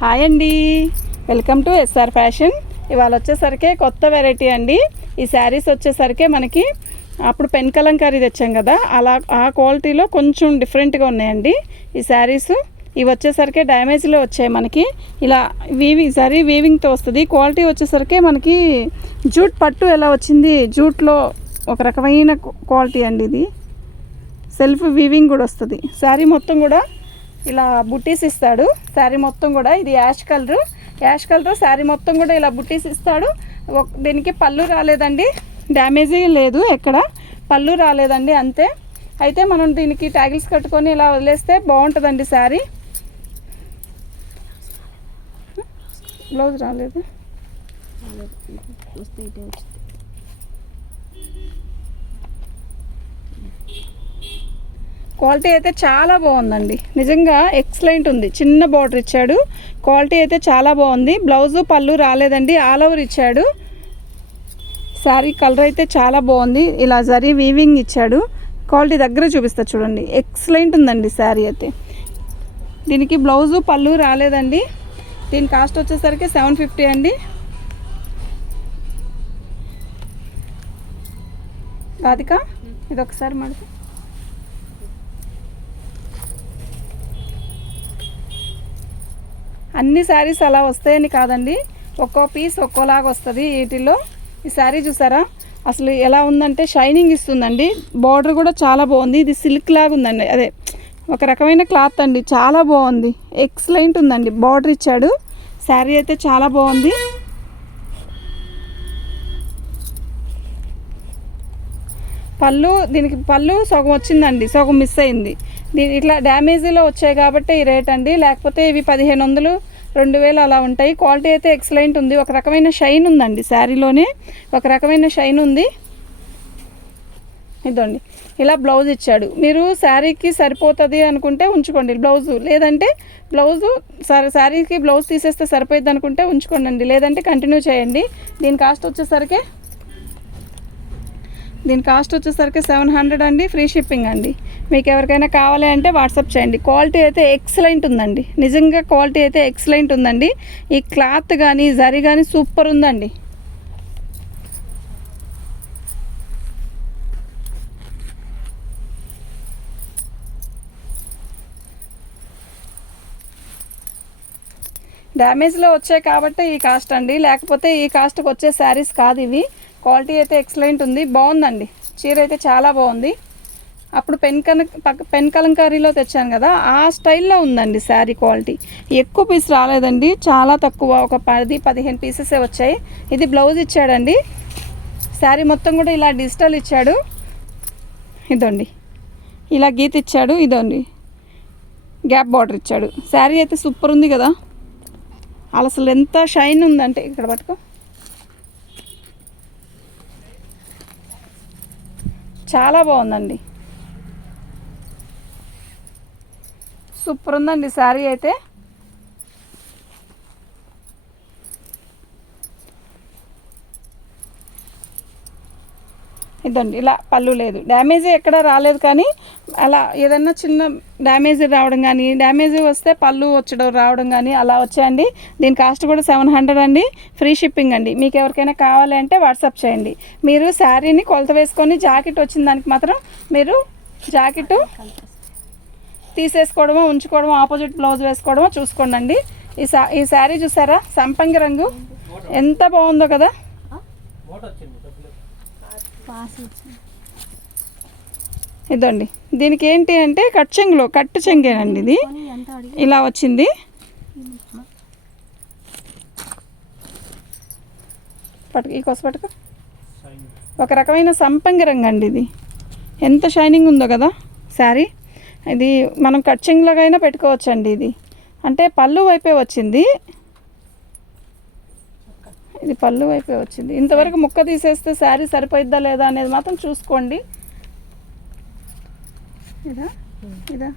Hi అండి, welcome to SR fashion. ఇవాళ వచ్చేసరికి కొత్త వెరైటీ అండి. ఈ శారీస్ వచ్చేసరికి మనకి అప్పుడు పెన్ కలంకారీ తెచ్చాం కదా, అలా ఆ క్వాలిటీలో కొంచెం డిఫరెంట్గా ఉన్నాయండి ఈ శారీస్. ఇవి వచ్చేసరికి డ్యామేజ్లో వచ్చాయి మనకి. ఇలా సారీ వీవింగ్తో వస్తుంది. క్వాలిటీ వచ్చేసరికి మనకి జూట్ పట్టు ఎలా వచ్చింది, జూట్లో ఒక రకమైన క్వాలిటీ అండి. ఇది సెల్ఫ్ వీవింగ్ కూడా వస్తుంది. శారీ మొత్తం కూడా ఇలా బుట్టీస్ ఇస్తాడు. శారీ మొత్తం కూడా ఇది యాష్ కలర్ శారీ మొత్తం కూడా ఇలా బుట్టీస్ ఇస్తాడు. దీనికి పళ్ళు రాలేదండి, డ్యామేజీ లేదు, ఎక్కడ పళ్ళు రాలేదండి, అంతే. అయితే మనం దీనికి ట్యాగిల్స్ కట్టుకొని ఇలా వదిలేస్తే బాగుంటుందండి శారీ. బ్లౌజ్ రాలేదు, క్వాలిటీ అయితే చాలా బాగుందండి, నిజంగా ఎక్సలెంట్ ఉంది. చిన్న బార్డర్ ఇచ్చాడు, క్వాలిటీ అయితే చాలా బాగుంది. బ్లౌజు పళ్ళు రాలేదండి, ఆల్ ఓవర్ ఇచ్చాడు. శారీ కలర్ అయితే చాలా బాగుంది, ఇలా జరీ వీవింగ్ ఇచ్చాడు. క్వాలిటీ దగ్గర చూపిస్తా చూడండి, ఎక్సలెంట్ ఉందండి శారీ అయితే. దీనికి బ్లౌజు పళ్ళు రాలేదండి. దీని కాస్ట్ వచ్చేసరికి 750 అండి. రాధిక ఇది ఒకసారి మడత. అన్ని శారీస్ అలా వస్తాయని కాదండి, ఒక్కో పీస్ ఒక్కోలాగా వస్తుంది వీటిల్లో. ఈ శారీ చూసారా అసలు ఎలా ఉందంటే షైనింగ్ ఇస్తుందండి. బార్డర్ కూడా చాలా బాగుంది. ఇది సిల్క్ లాగా ఉందండి, అదే ఒక రకమైన క్లాత్ అండి, చాలా బాగుంది, ఎక్సలెంట్ ఉందండి. బార్డర్ ఇచ్చాడు. శారీ అయితే చాలా బాగుంది. దీనికి పళ్ళు సగం వచ్చిందండి, సగం మిస్ అయింది. ఇట్లా డ్యామేజీలో వచ్చాయి కాబట్టి ఈ రేట్ అండి. లేకపోతే ఇవి 1500, 2000 అలా ఉంటాయి. క్వాలిటీ అయితే ఎక్సలెంట్ ఉంది. ఒక రకమైన షైన్ ఉందండి శారీలోనే, ఒక రకమైన షైన్ ఉంది. ఇదండి ఇలా బ్లౌజ్ ఇచ్చాడు. మీరు శారీకి సరిపోతుంది అనుకుంటే ఉంచుకోండి బ్లౌజు, లేదంటే బ్లౌజు శారీకి బ్లౌజ్ తీసేస్తే సరిపోద్ది అనుకుంటే ఉంచుకోండి, లేదంటే కంటిన్యూ చేయండి. దీని కాస్ట్ వచ్చేసరికి 700 అండి, ఫ్రీ షిప్పింగ్ అండి. మీకు ఎవరికైనా కావాలి అంటే వాట్సాప్ చేయండి. క్వాలిటీ అయితే ఎక్సలెంట్ ఉందండి, నిజంగా క్వాలిటీ అయితే ఎక్సలెంట్ ఉందండి. ఈ క్లాత్ కానీ జరీ కానీ సూపర్ ఉందండి. డ్యామేజ్లో వచ్చాయి కాబట్టి ఈ కాస్ట్ అండి, లేకపోతే ఈ కాస్ట్కి వచ్చే శారీస్ కాదు ఇవి. క్వాలిటీ అయితే ఎక్సలెంట్ ఉంది, బాగుందండి. చీర అయితే చాలా బాగుంది. అప్పుడు పెన్ కలంకారీలో తెచ్చాను కదా, ఆ స్టైల్లో ఉందండి శారీ. క్వాలిటీ ఎక్కువ పీస్ రాలేదండి, చాలా తక్కువ, ఒక 10-15 పీసెసే వచ్చాయి. ఇది బ్లౌజ్ ఇచ్చాడండి. శారీ మొత్తం కూడా ఇలా డిజిటల్ ఇచ్చాడు. ఇదండి ఇలా గీత ఇచ్చాడు. ఇదండి గ్యాప్ బార్డర్ ఇచ్చాడు. శారీ అయితే సూపర్ ఉంది కదా, అసలు ఎంత షైన్ ఉందంటే, ఇక్కడ పట్టుకో, చాలా బాగుందండి, సూపర్ ఉందండి శారీ అయితే. ఇదండి ఇలా పళ్ళు లేదు, డ్యామేజ్ ఎక్కడ రాలేదు, కానీ అలా ఏదన్నా చిన్న డ్యామేజ్ రావడం కానీ, డ్యామేజ్ వస్తే పళ్ళు రావడం కానీ అలా వచ్చాయండి. దీని కాస్ట్ కూడా 700 అండి, ఫ్రీ షిప్పింగ్ అండి. మీకు ఎవరికైనా కావాలి అంటే వాట్సాప్ చేయండి. మీరు శారీని కొలత వేసుకొని జాకెట్ వచ్చిన దానికి మాత్రం మీరు జాకెట్ తీసేసుకోవడమో ఉంచుకోవడమో, ఆపోజిట్ బ్లౌజ్ వేసుకోవడమో చూసుకోండి. ఈ శారీ చూసారా, సంపంగి రంగు ఎంత బాగుందో కదా. ఇదండి దీనికి ఏంటి అంటే కట్టు చెంగేనండి, ఇది ఇలా వచ్చింది. ఈ కొస పట్టుకు, ఒక రకమైన సంపంగి రంగు అండి. ఇది ఎంత షైనింగ్ ఉందో కదా శారీ. ఇది మనం కట్చింగ్లాగా అయినా పెట్టుకోవచ్చండి. ఇది అంటే పళ్ళు వైపే వచ్చింది, ఇది పళ్ళు వైపే వచ్చింది. ఇంతవరకు ముక్క తీసేస్తే శారీ సరిపోయిద్దా లేదా అనేది మాత్రం చూసుకోండి. ఇదా ఇది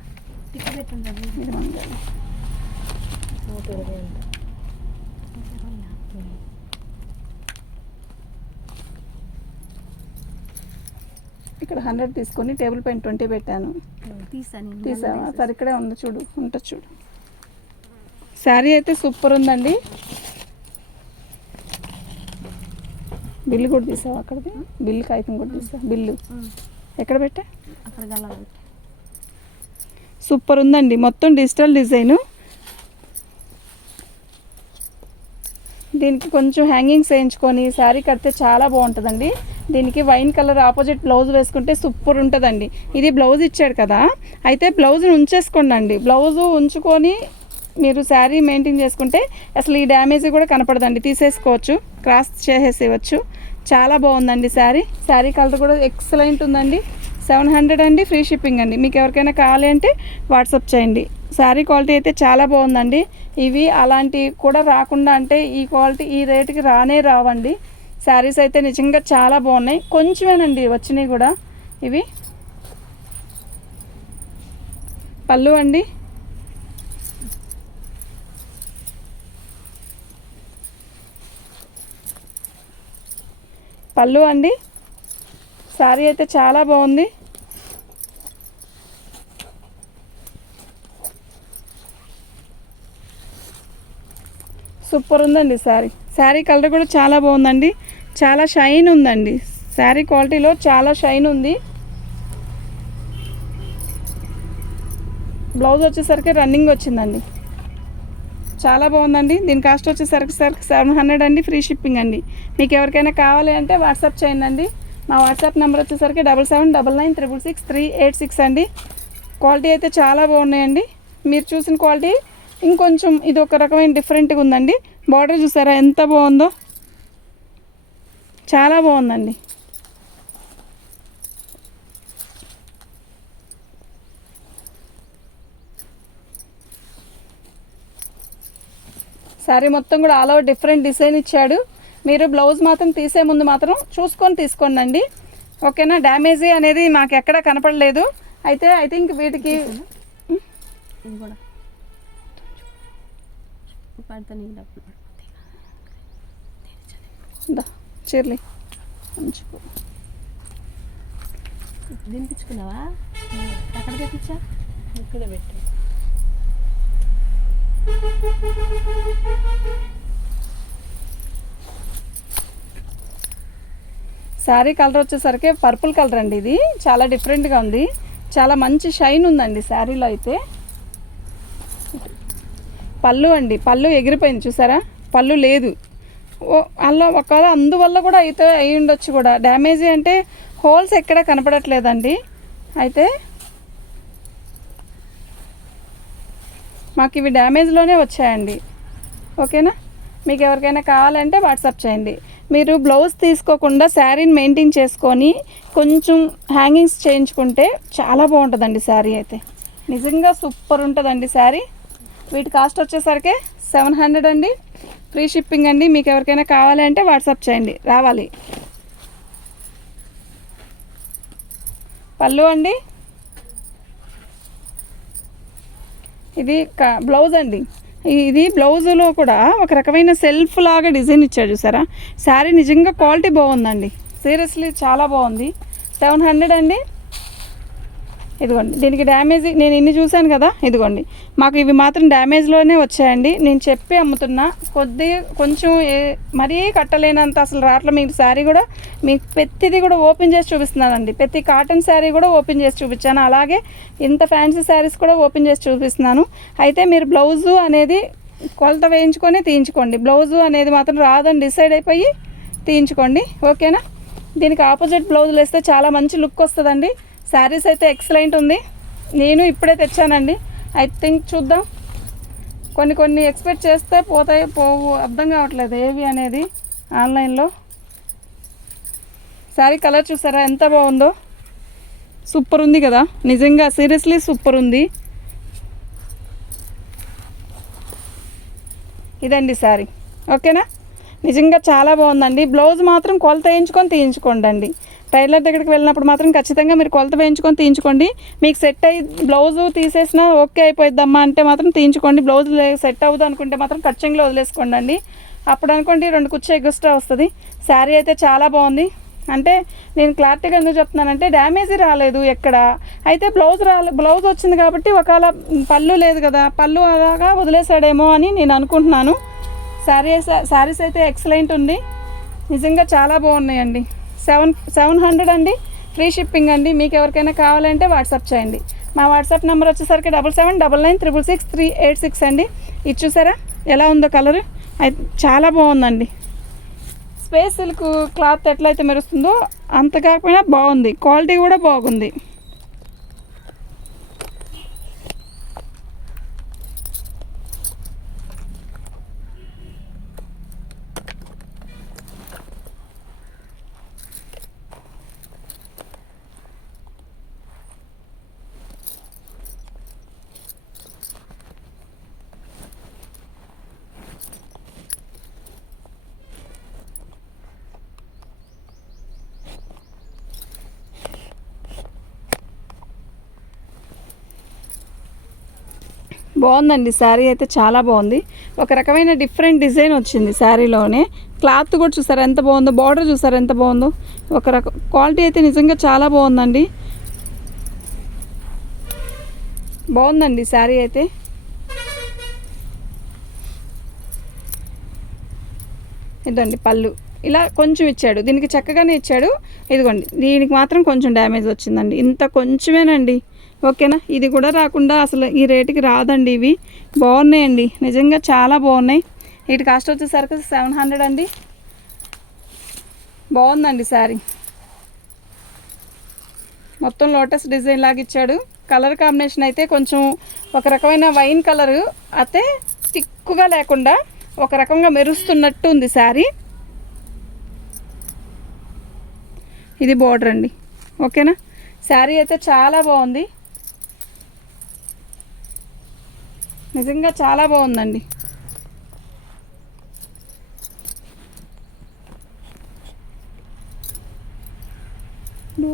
ఇక్కడ 100 తీసుకొని టేబుల్ పైన 20 పెట్టాను. తీసావా? సరే ఇక్కడే ఉంది చూడు, ఉంటుంది చూడు. శారీ అయితే సూపర్ ఉందండి. బిల్లు కూడా తీసావు అక్కడికి, బిల్లు కాగితం కూడా తీసావు. బిల్లు ఎక్కడ పెట్టా? అక్కడ. సూపర్ ఉందండి, మొత్తం డిజిటల్ డిజైను. దీనికి కొంచెం హ్యాంగింగ్స్ వేయించుకొని శారీ కడితే చాలా బాగుంటుందండి. దీనికి వైన్ కలర్ ఆపోజిట్ బ్లౌజ్ వేసుకుంటే సూపర్ ఉంటుందండి. ఇది బ్లౌజ్ ఇచ్చాడు కదా, అయితే బ్లౌజ్ని ఉంచేసుకోండి. బ్లౌజు ఉంచుకొని మీరు శారీ మెయింటైన్ చేసుకుంటే అసలు ఈ డ్యామేజ్ కూడా కనపడదండి, తీసేసుకోవచ్చు, క్రాస్ చేసేసేయచ్చు. చాలా బాగుందండి శారీ. శారీ కలర్ కూడా ఎక్సలెంట్ ఉందండి. 700 అండి, ఫ్రీ షిప్పింగ్ అండి. మీకు ఎవరికైనా కావాలి అంటే వాట్సాప్ చేయండి. శారీ క్వాలిటీ అయితే చాలా బాగుందండి. ఇవి అలాంటివి కూడా రాకుండా అంటే ఈ క్వాలిటీ ఈ రేటుకి రావండి. శారీస్ అయితే నిజంగా చాలా బాగున్నాయి. కొంచెమేనండి వచ్చినాయి కూడా. ఇవి పళ్ళు అండి. పళ్ళు అండి. శారీ అయితే చాలా బాగుంది. సూపర్ ఉందండి శారీ. శారీ కలర్ కూడా చాలా బాగుందండి, చాలా షైన్ ఉందండి. శారీ క్వాలిటీలో చాలా షైన్ ఉంది. బ్లౌజ్ వచ్చేసరికి రన్నింగ్ వచ్చిందండి, చాలా బాగుందండి. దీని కాస్ట్ వచ్చేసరికి 700 అండి, ఫ్రీ షిప్పింగ్ అండి. మీకు ఎవరికైనా కావాలి అంటే వాట్సాప్ చేయండి. మా వాట్సాప్ నెంబర్ వచ్చేసరికి 7799666386 అండి. క్వాలిటీ అయితే చాలా బాగున్నాయండి. మీరు చూసిన క్వాలిటీ ఇంకొంచెం ఇది ఒక రకమైన డిఫరెంట్గా ఉందండి. బార్డర్ చూసారా ఎంత బాగుందో, చాలా బాగుందండి. శారీ మొత్తం కూడా ఆల్ ఓవర్ డిఫరెంట్ డిజైన్ ఇచ్చాడు. మీరు బ్లౌజ్ మాత్రం తీసే ముందు మాత్రం చూసుకొని తీసుకోండి, ఓకేనా? డ్యామేజీ అనేది మాకు ఎక్కడ కనపడలేదు. అయితే ఐ థింక్ వీటికి చీరలి దింపించుకున్నావా? ఎక్కడ తెప్పించా? ఇక్కడ పెట్టు. శారీ కలర్ వచ్చేసరికి పర్పుల్ కలర్ అండి. ఇది చాలా డిఫరెంట్గా ఉంది, చాలా మంచి షైన్ ఉందండి శారీలో. అయితే పళ్ళు అండి, పళ్ళు ఎగిరిపోయింది చూసారా, పళ్ళు లేదు. అలా ఒకవేళ అందువల్ల కూడా అయితే అయి ఉండొచ్చు కూడా. డ్యామేజీ అంటే హోల్స్ ఎక్కడ కనపడట్లేదండి. అయితే మాకు ఇవి డ్యామేజ్లోనే వచ్చాయండి, ఓకేనా? మీకు ఎవరికైనా కావాలంటే వాట్సాప్ చేయండి. మీరు బ్లౌజ్ తీసుకోకుండా శారీని మెయింటైన్ చేసుకొని కొంచెం హ్యాంగింగ్స్ చేయించుకుంటే చాలా బాగుంటుందండి. శారీ అయితే నిజంగా సూపర్ ఉంటుందండి శారీ. వీటి కాస్ట్ వచ్చేసరికి 700 అండి, ఫ్రీ షిప్పింగ్ అండి. మీకు ఎవరికైనా కావాలి అంటే వాట్సాప్ చేయండి, రావాలి. పళ్ళు అండి. ఇది బ్లౌజ్ అండి. ఇది బ్లౌజులో కూడా ఒక రకమైన సెల్ఫ్ లాగా డిజైన్ ఇచ్చాడు చూసారా. శారీ నిజంగా క్వాలిటీ బాగుందండి, సీరియస్లీ చాలా బాగుంది. 700 అండి. ఇదిగోండి, దీనికి డ్యామేజ్ నేను ఇన్ని చూశాను కదా, ఇదిగోండి మాకు ఇవి మాత్రం డ్యామేజ్లోనే వచ్చాయండి. నేను చెప్పి అమ్ముతున్నా, కొంచెం మరీ కట్టలేనంత అసలు రాట్ల. మీకు శారీ కూడా మీకు ప్రతిదీ కూడా ఓపెన్ చేసి చూపిస్తున్నానండి. ప్రతి కాటన్ శారీ కూడా ఓపెన్ చేసి చూపించాను, అలాగే ఇంత ఫ్యాన్సీ శారీస్ కూడా ఓపెన్ చేసి చూపిస్తున్నాను. అయితే మీరు బ్లౌజు అనేది కొలత వేయించుకొని తీయించుకోండి. బ్లౌజు అనేది మాత్రం రాదని డిసైడ్ అయిపోయి తీయించుకోండి, ఓకేనా? దీనికి ఆపోజిట్ బ్లౌజులు వేస్తే చాలా మంచి లుక్ వస్తుందండి. శారీస్ అయితే ఎక్సలెంట్ ఉంది. నేను ఇప్పుడే తెచ్చానండి. ఐ థింక్ చూద్దాం, కొన్ని ఎక్స్పెక్ట్ చేస్తే పోవు, అర్థం కావట్లేదు ఏవి అనేది ఆన్లైన్లో. శారీ కలర్ చూసారా ఎంత బాగుందో, సూపర్ ఉంది కదా, నిజంగా సీరియస్లీ సూపర్ ఉంది. ఇదండి శారీ, ఓకేనా? నిజంగా చాలా బాగుందండి. బ్లౌజ్ మాత్రం కొలత వేయించుకొని తీయించుకోండి. టైలర్ దగ్గరికి వెళ్ళినప్పుడు మాత్రం ఖచ్చితంగా మీరు కొలత వేయించుకొని తీయించుకోండి. మీకు సెట్ అయ్యి బ్లౌజు తీసేసినా ఓకే అయిపోయిద్దమ్మా అంటే మాత్రం తీయించుకోండి. బ్లౌజ్ సెట్ అవ్వదు అనుకుంటే మాత్రం కట్చింగ్లో వదిలేసుకోండి. అప్పుడు అనుకోండి 2 కుచ్చు ఎగుస్ట్రా వస్తుంది. శారీ అయితే చాలా బాగుంది, అంటే నేను క్లారిటీగా ఎందుకు చెప్తున్నానంటే డ్యామేజ్ రాలేదు ఎక్కడ. అయితే బ్లౌజ్ వచ్చింది కాబట్టి ఒకవేళ పళ్ళు లేదు కదా, పళ్ళు అలాగా వదిలేసాడేమో అని నేను అనుకుంటున్నాను. శారీస్ అయితే ఎక్సలెంట్ ఉంది, నిజంగా చాలా బాగున్నాయండి. 700 అండి, ఫ్రీ షిప్పింగ్ అండి. మీకు ఎవరికైనా కావాలంటే వాట్సాప్ చేయండి. మా వాట్సాప్ నెంబర్ వచ్చేసరికి 7799666386 అండి. ఇది చూసారా ఎలా ఉందో కలర్, అయితే చాలా బాగుందండి. స్పేస్ సిల్క్ క్లాత్ ఎట్లయితే మెరుస్తుందో అంత కాకపోయినా బాగుంది, క్వాలిటీ కూడా బాగుంది. బాగుందండి, శారీ అయితే చాలా బాగుంది. ఒక రకమైన డిఫరెంట్ డిజైన్ వచ్చింది శారీలోనే. క్లాత్ కూడా చూసారా ఎంత బాగుందో, బార్డర్ చూసారా ఎంత బాగుందో. ఒక క్వాలిటీ అయితే నిజంగా చాలా బాగుందండి. బాగుందండి శారీ అయితే. ఇదండి పళ్ళు ఇలా కొంచెం ఇచ్చాడు, దీనికి చక్కగానే ఇచ్చాడు. ఇదిగోండి దీనికి మాత్రం కొంచెం డ్యామేజ్ వచ్చిందండి, ఇంత కొంచెమేనండి. ఓకేనా, ఇది కూడా రాకుండా అసలు ఈ రేటుకి రాదండి. ఇవి బాగున్నాయండి, నిజంగా చాలా బాగున్నాయి. వీటి కాస్ట్ వచ్చేసరికి 700 అండి. బాగుందండి శారీ, మొత్తం లోటస్ డిజైన్ లాగా ఇచ్చాడు. కలర్ కాంబినేషన్ అయితే కొంచెం ఒక రకమైన వైన్ కలరు, అయితే తిక్కుగా లేకుండా ఒక రకంగా మెరుస్తున్నట్టు ఉంది శారీ. ఇది బోర్డర్ అండి. ఓకేనా, శారీ అయితే చాలా బాగుంది, నిజంగా చాలా బాగుందండి.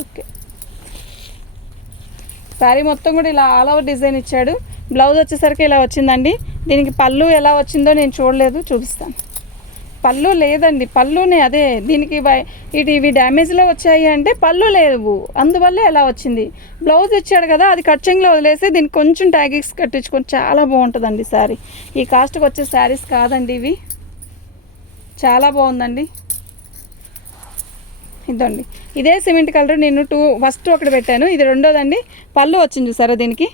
ఓకే, శారీ మొత్తం కూడా ఇలా ఆల్ ఓవర్ డిజైన్ ఇచ్చాడు. బ్లౌజ్ వచ్చేసరికి ఇలా వచ్చిందండి. దీనికి పళ్ళు ఎలా వచ్చిందో నేను చూడలేదు, చూపిస్తాను. పళ్ళు లేదండి, పళ్ళునే అదే దీనికి ఇవి డ్యామేజ్లో వచ్చాయి అంటే పళ్ళు లేవు, అందువల్లే ఎలా వచ్చింది. బ్లౌజ్ ఇచ్చాడు కదా, అది కట్చింగ్లో వదిలేసి దీనికి కొంచెం ట్యాగిక్స్ కట్టించుకొని చాలా బాగుంటుందండి శారీ. ఈ కాస్ట్కి వచ్చే శారీస్ కాదండి ఇవి, చాలా బాగుందండి. ఇదండి ఇదే సిమెంట్ కలర్ నేను ఫస్ట్ ఒకటి పెట్టాను, ఇది రెండోదండి. పళ్ళు వచ్చింది చూసారా దీనికి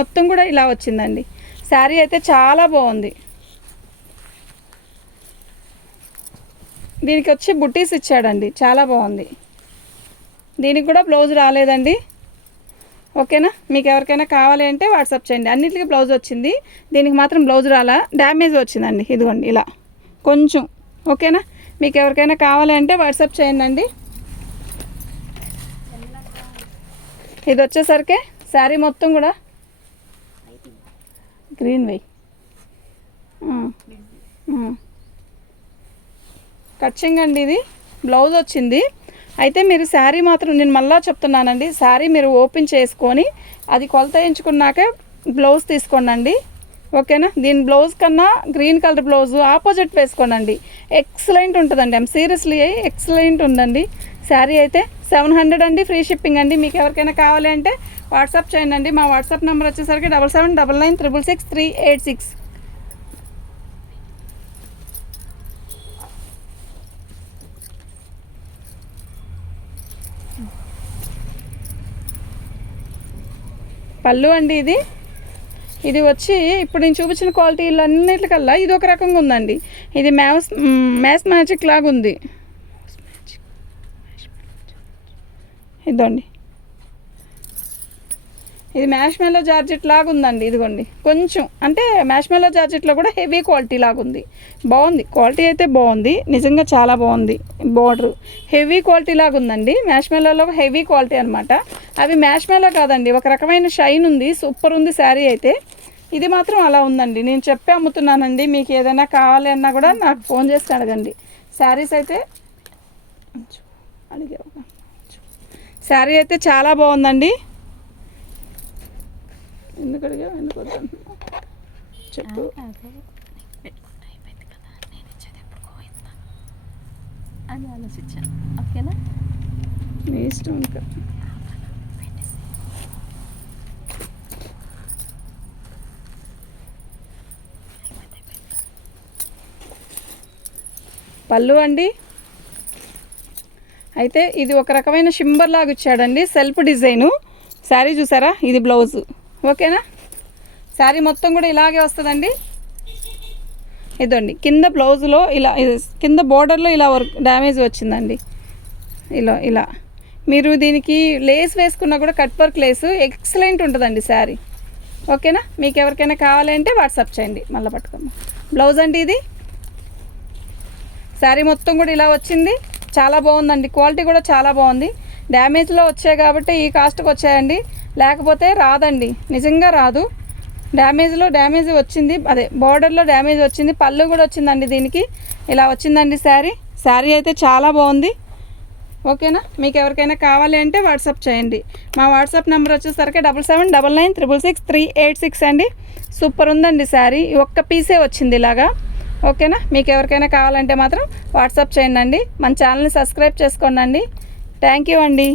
మొత్తం కూడా ఇలా వచ్చిందండి. శారీ అయితే చాలా బాగుంది. దీనికి వచ్చి బుట్టీస్ ఇచ్చాడండి, చాలా బాగుంది. దీనికి కూడా బ్లౌజ్ రాలేదండి. ఓకేనా, మీకు ఎవరికైనా కావాలి అంటే వాట్సాప్ చేయండి. అన్నిటికీ బ్లౌజ్ వచ్చింది, దీనికి మాత్రం బ్లౌజ్ రాలా, డ్యామేజ్ వచ్చిందండి. ఇదిగోండి ఇలా కొంచెం. ఓకేనా, మీకు ఎవరికైనా కావాలి అంటే వాట్సాప్ చేయండి. ఇది వచ్చేసరికి శారీ మొత్తం కూడా గ్రీన్ వై కట్చింగ్ అండి. ఇది బ్లౌజ్ వచ్చింది. అయితే మీరు శారీ మాత్రం నేను మళ్ళీ చెప్తున్నానండి, శారీ మీరు ఓపెన్ చేసుకొని అది కొలత వేయించుకున్నాక బ్లౌజ్ తీసుకోండి. ఓకేనా, దీని బ్లౌజ్ కన్నా గ్రీన్ కలర్ బ్లౌజ్ ఆపోజిట్ వేసుకోనండి, ఎక్సలెంట్ ఉంటుందండి. సీరియస్లీ ఎక్సలెంట్ ఉందండి. శారీ అయితే 700 అండి, ఫ్రీ షిప్పింగ్ అండి. మీకు ఎవరికైనా కావాలి అంటే వాట్సాప్ చేయండి. మా వాట్సాప్ నెంబర్ వచ్చేసరికి 7799966386. పళ్ళు అండి ఇది వచ్చి ఇప్పుడు నేను చూపించిన క్వాలిటీలన్నిటికల్లా ఇది ఒక రకంగా ఉందండి. ఇది మ్యాథ్స్ మ్యాజిక్ లాగా ఉంది. ఇదండి ఇది మ్యాష్మెల్లో జార్జెట్ లాగా ఉందండి. ఇదిగోండి కొంచెం అంటే మ్యాష్మెల్లో జార్జెట్లో కూడా హెవీ క్వాలిటీ లాగా ఉంది. బాగుంది, క్వాలిటీ అయితే బాగుంది, నిజంగా చాలా బాగుంది. బోర్డర్ హెవీ క్వాలిటీ లాగా ఉందండి. మ్యాష్మెల్లో హెవీ క్వాలిటీ అనమాట. అవి మ్యాష్మెల్లో కాదండి, ఒక రకమైన షైన్ ఉంది, సూపర్ ఉంది శారీ అయితే. ఇది మాత్రం అలా ఉందండి. నేను చెప్పి అమ్ముతున్నానండి, మీకు ఏదైనా కావాలి అన్నా కూడా నాకు ఫోన్ చేసి అడగండి. శారీస్ అయితే శారీ అయితే చాలా బాగుందండి. ఎందుకు అడిగా, ఎందుకు వద్దాను చెప్పు. అని ఆలోచించాను. ఓకేనా. మీ ఇష్టం ఇంకా. పళ్ళు అండి, అయితే ఇది ఒక రకమైన షింబర్ లాగా ఇచ్చాడండి, సెల్ఫ్ డిజైను. శారీ చూసారా, ఇది బ్లౌజు. ఓకేనా, శారీ మొత్తం కూడా ఇలాగే వస్తుందండి. ఇదండి కింద బ్లౌజులో ఇలా, కింద బోర్డర్లో ఇలా వర్క్ డ్యామేజ్ వచ్చిందండి. ఇలా మీరు దీనికి లేస్ వేసుకున్నా కూడా, కట్ వర్క్ లేసు ఎక్సలెంట్ ఉంటుందండి శారీ. ఓకేనా, మీకు ఎవరికైనా కావాలంటే వాట్సాప్ చేయండి. మళ్ళీ పట్టుకోండి. బ్లౌజ్ అండి ఇది. శారీ మొత్తం కూడా ఇలా వచ్చింది, చాలా బాగుందండి, క్వాలిటీ కూడా చాలా బాగుంది. డ్యామేజ్లో వచ్చాయి కాబట్టి ఈ కాస్ట్కి వచ్చాయండి, లేకపోతే రాదండి, నిజంగా రాదు. డ్యామేజ్ వచ్చింది, అదే బార్డర్లో డ్యామేజ్ వచ్చింది. పళ్ళు కూడా వచ్చిందండి దీనికి, ఇలా వచ్చిందండి శారీ అయితే చాలా బాగుంది. ఓకేనా, మీకు ఎవరికైనా కావాలి అంటే వాట్సాప్ చేయండి. మా వాట్సాప్ నెంబర్ వచ్చేసరికి 7799666386 అండి. సూపర్ ఉందండి శారీ, ఒక్క పీసే వచ్చింది ఇలాగా. ఓకేనా, మీకు ఎవరికైనా కావాలంటే మాత్రం వాట్సాప్ చేయండి. మన ఛానల్ని సబ్స్క్రైబ్ చేసుకోండి. థ్యాంక్ యూ అండి.